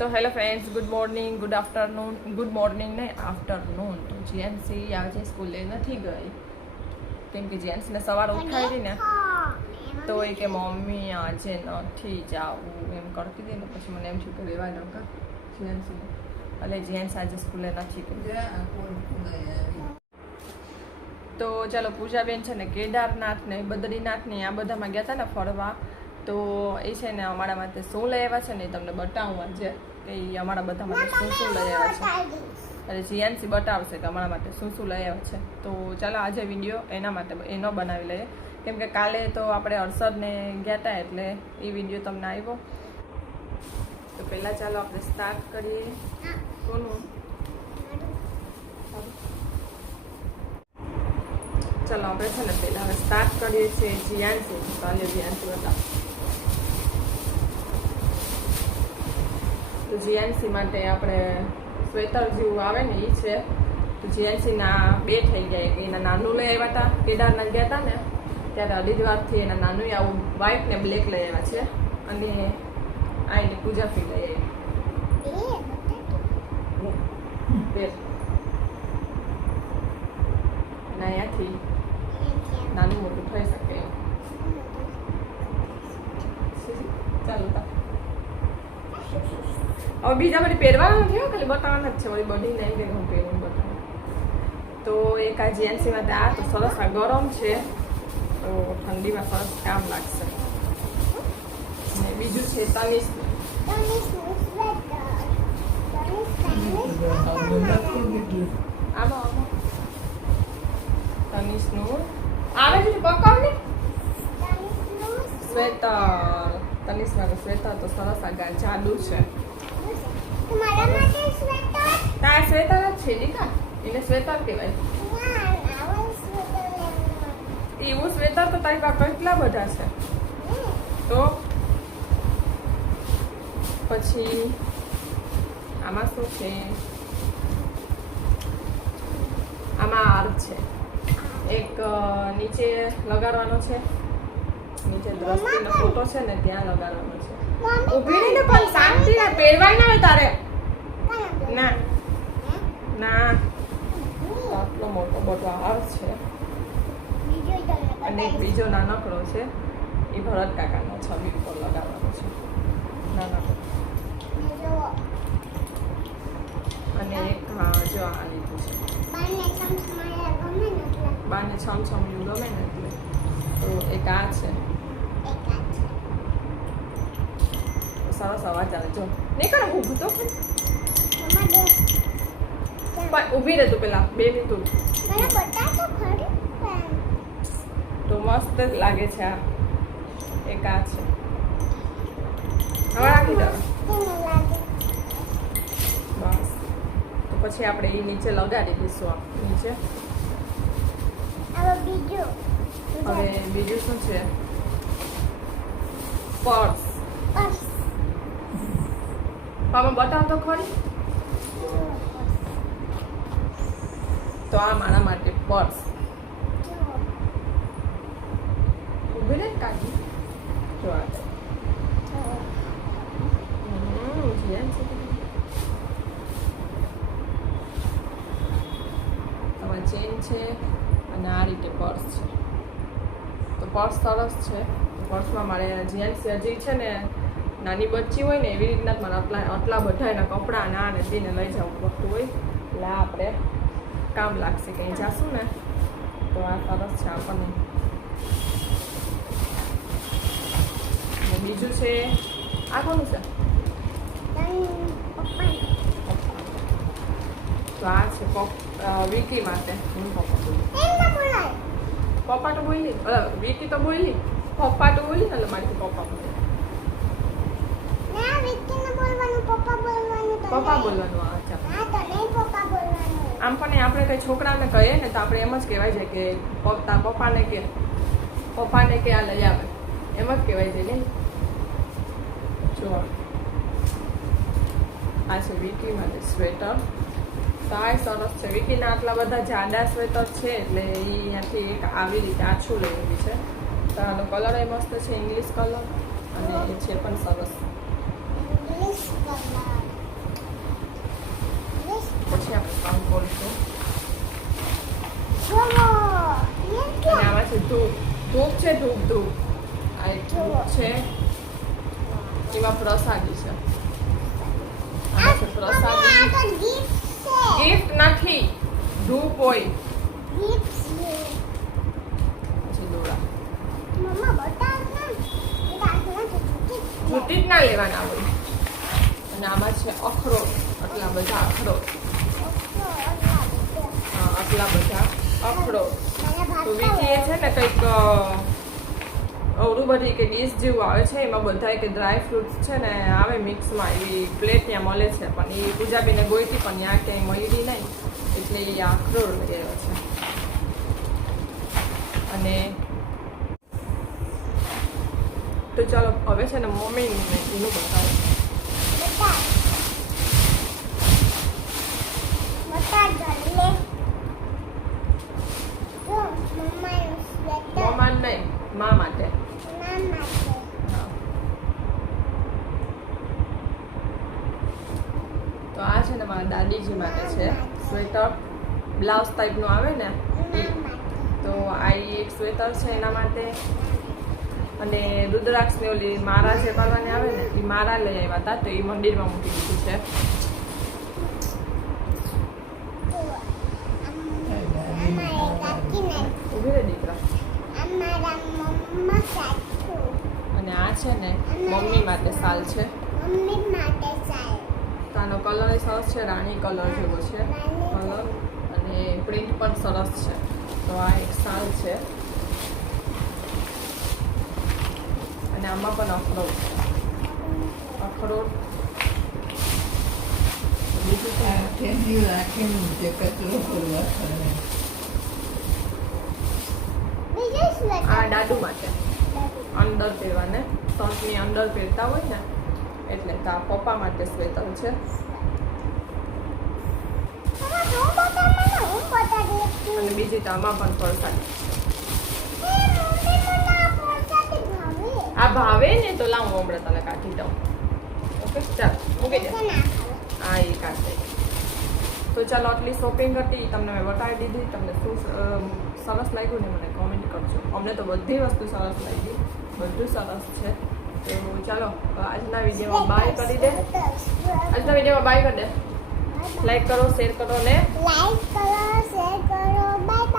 તો hello friends, good morning, good afternoon. Good morning ને afternoon. તો જીએનસી આજે સ્કૂલે નથી ગઈ કેમ કે જીએનસીને સવારે ઉઠાવી ને તો એ કે મમ્મી આજે નથી જાવું એમ કરતી હતી ને પછી મને એમ થયું કે લેવા દઉં કા જીએનસી એટલે જીએનસી આજે સ્કૂલે નથી ગઈ. તો ચાલો, પૂજાબેન છે ને કેદારનાથ ને બદ્રીનાથ ને આ બધામાં ગયા હતા ને ફરવા. તો એ છે ને અમારા માટે શું લઈ આવ્યા છે ને એ તમને બતાવું આજે કે એ અમારા બધા માટે શું શું લઈ આવ્યા છે. અને જીએનસી બતાવશે કે અમારા માટે શું શું લઈ આવ્યા છે. તો ચાલો આજે વિડીયો એના માટે એનો બનાવી લઈએ કેમ કે કાલે તો આપણે અરસદને ગયા હતા એટલે એ વિડીયો તમને આવ્યો. તો પહેલાં ચાલો આપણે સ્ટાર્ટ કરીએ. કોનું? ચાલો આપણે છે ને પહેલાં હવે સ્ટાર્ટ કરીએ છીએ જીએનસી. ચાલો જીએનસી બતાવો. તો જીએનસી માટે આપણે સ્વેટર જેવું આવે ને એ છે. તો જીએનસીના બે થઈ ગયા. એના નાનું લઈ આવ્યા હતા કેદારનાથ ગયા હતા ને ત્યારે હરિદ્વારથી એના નાનું આવું વ્હાઈટ ને બ્લેક લઈ આવ્યા છે. અને આ એની પૂજા ફી લઈ આવી. અને અહીંયાથી નાનું મોટું થઈ શકે. ચાલો હવે બીજા બધી પહેરવાનું નથી હો, ખાલી બતાવવાના જ છે. વળી બધી નહીં કે હું પહેરું બતાવું. તો એક આ જીએનસીમાં આ તો સરસ આ ગરમ છે તો ઠંડીમાં સરસ કામ લાગશે. અને બીજું છે તનિષ. આમાં તનિષનું આવે છે પકડ ને સ્વેટર. તનિષ માટે સ્વેટર તો સરસ આ જાદુ છે. તાર સ્વેટર જ છે દીકા, એને સ્વેટર કહેવાય. એવું સ્વેટર તો તારી પાસે કેટલા બધા છે. તો પછી આમાં શું છે? આમાં આર છે એક નીચે લગાડવાનો છે. નીચે દ્રષ્ટિનો ફોટો છે ને ત્યાં લગાડવાનો છે. ઉભી રહીને પણ શાંતિ ને પહેરવાય ના હોય તારે. ના ના આટલો મોટો બધો હાર છે. અને એક બીજો નાનકડો છે એ ભરત કાકાનો છબી ઉપર લગાવવાનો છે નાનકડો. અને એક હા જો આ લીધું છે બાને છમછમિયું ગમે ને એટલે. તો એક આ છે. સરસ અવાજ આવે. જો નહીં કરે ઊભું તો ઊભી રહે તું પેલા બે લીધું તો મસ્ત જ લાગે છે. આ એક આ છે. હવે રાખી દો બસ. તો પછી આપણે એ નીચે લગાડી દઈશું. આ નીચે હવે બીજું શું છે? પર્સ. આમાં બતાવ તો ખરી. તો આ મારા માટે પર્સ. ઉભી રહે કાઢી જો આ ચેન છે અને આ રીતે પર્સ છે. તો પર્સ સરસ છે. પર્સમાં મારે જીએનસી હજી છે ને નાની બચ્ચી હોય ને એવી રીતના જ મને આટલા બધા એના કપડાં ના ને તેને લઈ જવું પડતું હોય એટલે આપણે કામ લાગશે કંઈ જાશું ને તો આ સરસ છે આપણને. બીજું છે આ કોનું છે? તો આ છે વિકી માટે. પપ્પા તો બોલી વિકી તો બોલી પપ્પા તો બોલી ને એટલે મારી પપ્પા બોલે. પપ્પા બોલવાનું. આમ પણ આપણે કઈ છોકરાને કહીએ ને તો આપણે એમ જ કહેવાય છે કે તાર પપ્પાને કે આ લઈ આવે એમ જ કહેવાય છે ને. જો આ છે વિકી માટે સ્વેટર. તો આ સરસ છે. વિકીના આટલા બધા જાડા સ્વેટર છે એટલે એ અહીંયાથી એક આવી રીતે આછું લેવી છે. તો આનો કલર એ મસ્ત છે, ઇંગ્લિશ કલર. અને એ છે પણ સરસ. છે ધૂપ આ એક ધૂપ છે એમાં પ્રસાદી છે આમાં છે પ્રસાદી ગિફ્ટ નથી ધૂપ હોય પછી દોરા જૂતી જ ના લેવાના હોય અને આમાં છે અખરોટ આટલા બધા અખરોટ હા આટલા બધા અખરોટ તો વીટીએ છે ને કંઈક અવરું બધી કે ડીશ જેવું આવે છે એમાં બધા કે ડ્રાય ફ્રૂટ્સ છે ને આવે મિક્સમાં એવી પ્લેટ ત્યાં મળે છે પણ એ પૂજાબીને ગોઈતી પણ ત્યાં ક્યાંય મળી નહીં એટલે એ અખરોટ વગેરે છે અને તો ચાલો હવે છે ને મમ્મીને એનું બતાવો મમ્મા નહીં મા માટે તો આ છે ને મારા દાદીજી માટે છે સ્વેટર બ્લાઉઝ ટાઈપનું આવે ને તો આ એક સ્વેટર છે એના માટે અને રુદ્રાક્ષની ઓલી મારા જે કરવાની આવે ને એ મારા લઈ આવ્યા હતા તો એ મંદિરમાં મૂકી દીધું છે ઉભી રહે દીકરા અને આ છે ને મમ્મી માટે શાલ છે આનો કલર સરસ છે રાણી કલર જેવો છે કલર અને પ્રિન્ટ પણ સરસ છે તો આ એક શાલ છે અને આમાં પણ અખરોટ આ દાદુ માટે અંદર પહેરવાને શર્ટની અંદર પહેરતા હોય ને એટલે તો આ પપ્પા માટે સ્વેટર છે અને બીજી તો આમાં પણ પરસાદી આ ભાવે ને તો લાવ હમણાં તને કાઢી દઉં ઓકે ચાલ મૂકી દે હા એ કાઢી તો ચાલો આટલી શોપિંગ હતી તમને મેં બતાવી દીધી તમને શું સરસ લાગ્યું ને મને કોમેન્ટ કરજો અમને તો બધી વસ્તુ સરસ લાગી બધું સરસ છે તો ચાલો આજના વિડીયોમાં બાય કરી દે આજના વિડીયોમાં બાય કરી દે લાઈક કરો શેર કરો ને બાય